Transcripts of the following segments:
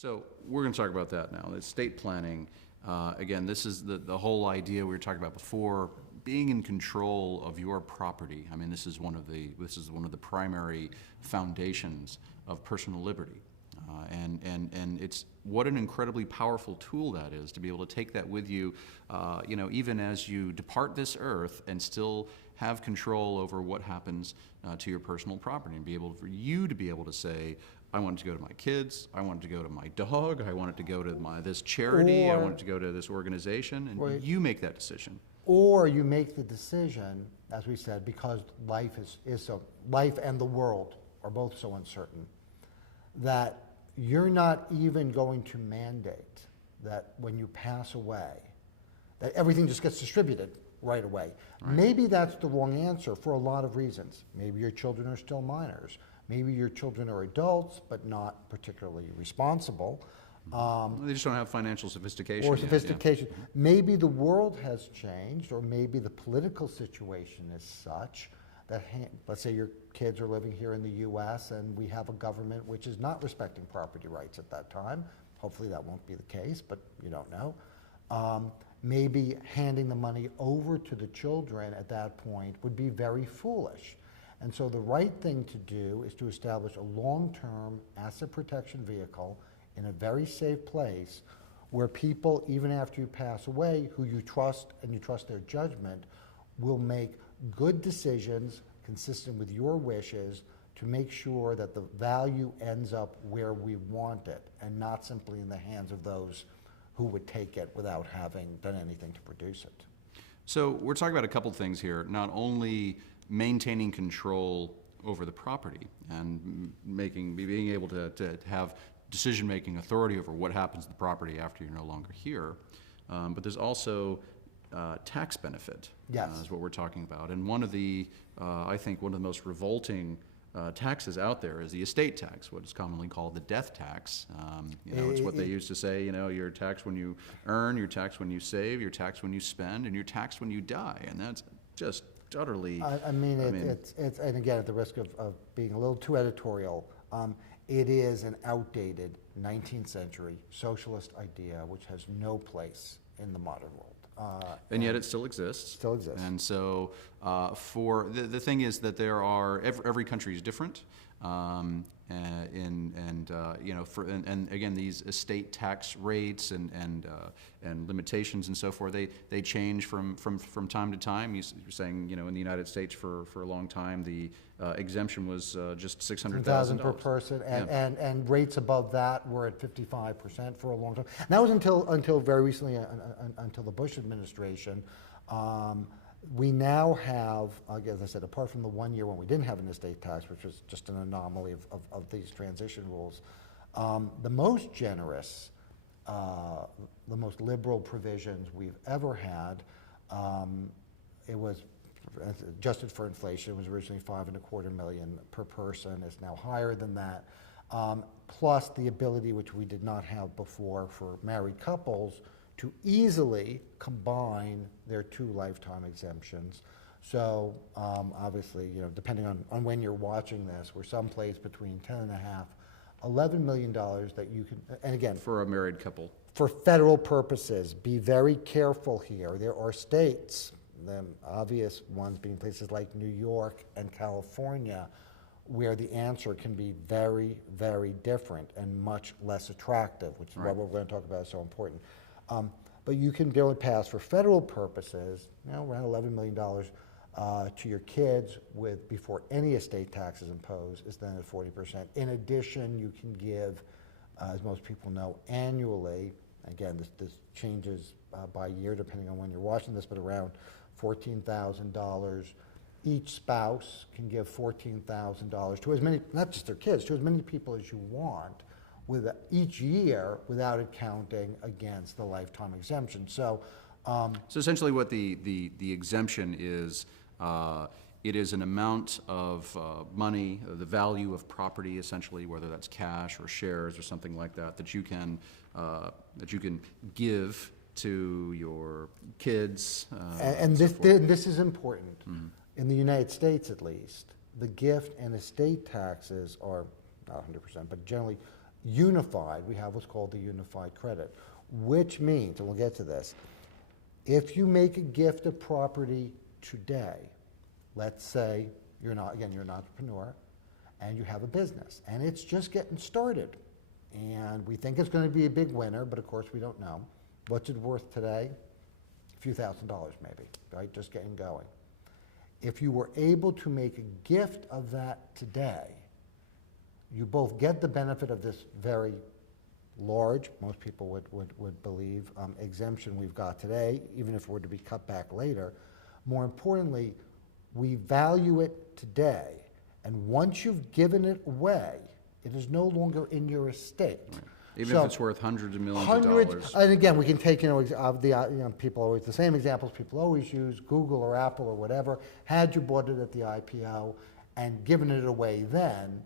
So we're going to talk about that now. Estate planning, again, this is the whole idea we were talking about before, being in control of your property. I mean, this is one of the primary foundations of personal liberty. And it's what an incredibly powerful tool that is to be able to take that with you, even as you depart this earth and still have control over what happens to your personal property, and be able for you to be able to say, I want it to go to my kids, I want it to go to my dog, I want it to go to this charity, I want it to go to this organization, and you make that decision. Or you make the decision, as we said, because life and the world are both so uncertain, that you're not even going to mandate that when you pass away, that everything just gets distributed right away. Right. Maybe that's the wrong answer for a lot of reasons. Maybe your children are still minors. Maybe your children are adults, but not particularly responsible. They just don't have financial sophistication. Or sophistication. Yeah. Maybe the world has changed, or maybe the political situation is such that, let's say your kids are living here in the U.S. and we have a government which is not respecting property rights at that time. Hopefully that won't be the case, but you don't know. Maybe handing the money over to the children at that point would be very foolish. And so the right thing to do is to establish a long-term asset protection vehicle in a very safe place where people, even after you pass away, who you trust and you trust their judgment, will make good decisions consistent with your wishes to make sure that the value ends up where we want it and not simply in the hands of those who would take it without having done anything to produce it. So we're talking about a couple things here, not only maintaining control over the property and being able to have decision-making authority over what happens to the property after you're no longer here, but there's also tax benefit. Yes. Is what we're talking about. And one of the, I think one of the most revolting taxes out there is the estate tax, what is commonly called the death tax. It's what they used to say, you're taxed when you earn, you're taxed when you save, you're taxed when you spend, and you're taxed when you die. And that's just utterly... It's and again, at the risk of being a little too editorial, it is an outdated 19th century socialist idea which has no place in the modern world. And yet it still exists. Still exists. And so for the thing is that there are, every country is different. And again, these estate tax rates and limitations and so forth, they change from time to time. You're saying, in the United States for a long time, the exemption was just $600,000 per person, and rates above that were at 55% for a long time. And that was until very recently, until the Bush administration. We now have, as I said, apart from the 1 year when we didn't have an estate tax, which was just an anomaly of these transition rules, the most generous, the most liberal provisions we've ever had, it was adjusted for inflation. It was originally $5.25 million per person. It's now higher than that. Plus the ability, which we did not have before, for married couples to easily combine their 2 lifetime exemptions. So obviously, depending on when you're watching this, we're someplace between $10.5, $11 million that you can, and again, for a married couple. For federal purposes, be very careful here. There are states, the obvious ones being places like New York and California, where the answer can be very, very different and much less attractive, which is what we're going to talk about is so important. But you can be able to pass for federal purposes, around $11 million to your kids before any estate tax is imposed is then at 40%. In addition, you can give, as most people know, annually, again, this changes by year depending on when you're watching this, but around $14,000. Each spouse can give $14,000 to as many, not just their kids, to as many people as you want, with each year without it counting against the lifetime exemption. So essentially what the exemption is, it is an amount of money, the value of property essentially, whether that's cash or shares or something like that, that you can give to your kids. And this is important. Mm-hmm. In the United States at least, the gift and estate taxes are not 100%, but generally unified, we have what's called the unified credit, which means, and we'll get to this, if you make a gift of property today, let's say you're an entrepreneur and you have a business and it's just getting started and we think it's going to be a big winner, but of course we don't know. What's it worth today? A few $1,000s maybe, right? Just getting going. If you were able to make a gift of that today, you both get the benefit of this very large, most people would believe, exemption we've got today, even if it were to be cut back later. More importantly, we value it today, and once you've given it away, it is no longer in your estate. Right. Even if it's worth hundreds of millions of dollars. And again, we can take, people always, the same examples people always use, Google or Apple or whatever. Had you bought it at the IPO and given it away then,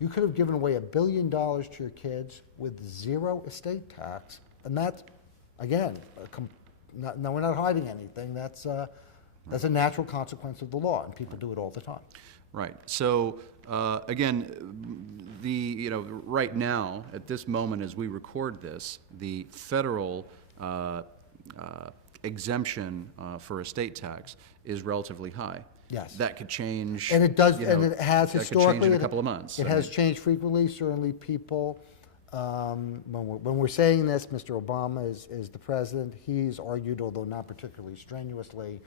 you could have given away $1 billion to your kids with 0 estate tax. And that's, again, no, we're not hiding anything. That's a natural consequence of the law, and people do it all the time. Right. So again, right now, at this moment as we record this, the federal exemption for estate tax is relatively high. Yes. That could change. And it does, and it has that historically. Could change in a couple of months. It has changed frequently. Certainly, people, when we're saying this, Mr. Obama is the president. He's argued, although not particularly strenuously,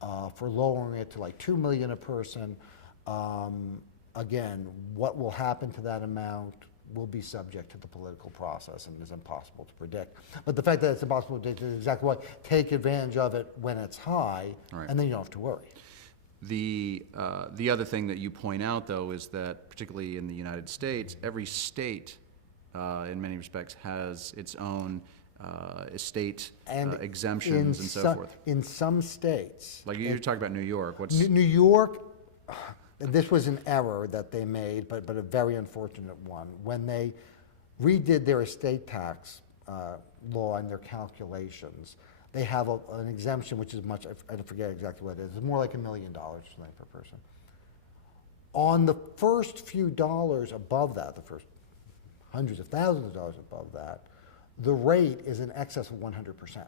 for lowering it to like $2 million a person. Again, what will happen to that amount will be subject to the political process and is impossible to predict. But the fact that it's impossible to predict is exactly why. Take advantage of it when it's high, right. And then you don't have to worry. The other thing that you point out, though, is that particularly in the United States, every state, in many respects, has its own estate exemptions and so forth. In some states, like you're talking about New York. What's New York? This was an error that they made, but a very unfortunate one. When they redid their estate tax law and their calculations, they have an exemption which is much, I forget exactly what it is. It's more like $1 million per person. On the first few dollars above that, the first hundreds of thousands of dollars above that, the rate is in excess of 100%.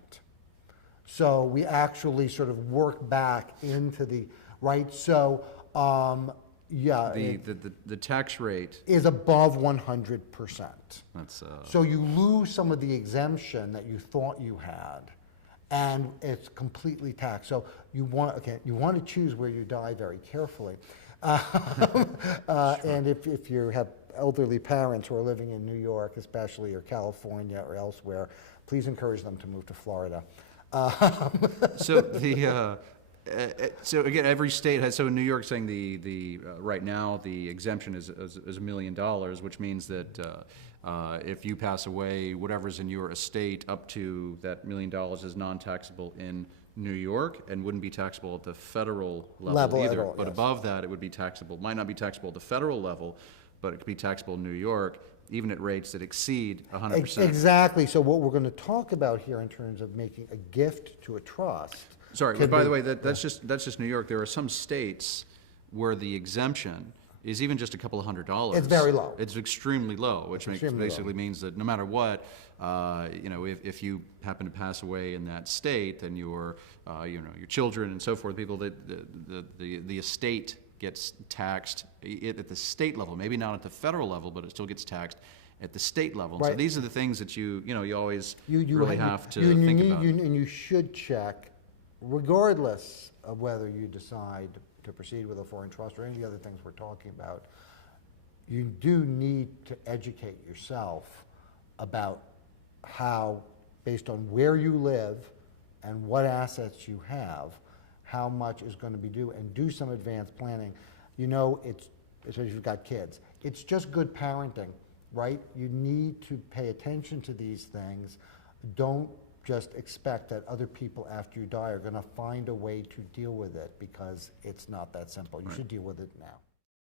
So we actually sort of work back into the, right? So, yeah. The tax rate is above 100%. That's so you lose some of the exemption that you thought you had, and it's completely taxed. So you want to choose where you die very carefully. And if you have elderly parents who are living in New York, especially, or California or elsewhere, please encourage them to move to Florida. So again, every state has. So in New York, saying the right now the exemption is $1 million, which means that if you pass away, whatever's in your estate up to that $1 million is non-taxable in New York and wouldn't be taxable at the federal level either. All, but yes. Above that, it would be taxable. Might not be taxable at the federal level, but it could be taxable in New York, even at rates that exceed 100%. Exactly. So what we're going to talk about here in terms of making a gift to a trust. Sorry, but by the way, that's just New York. There are some states where the exemption is even just a couple of $100s. It's very low. It's extremely low, which basically means that no matter what, if you happen to pass away in that state, then your children and so forth, people that the estate gets taxed at the state level, maybe not at the federal level, but it still gets taxed at the state level. Right. So these are the things that you always have to think think about. And you should check, regardless of whether you decide to proceed with a foreign trust or any of the other things we're talking about. You do need to educate yourself about how, based on where you live and what assets you have, how much is going to be due, and do some advanced planning. Especially if you've got kids, it's just good parenting, right? You need to pay attention to these things. Don't just expect that other people after you die are going to find a way to deal with it, because it's not that simple. You should deal with it now.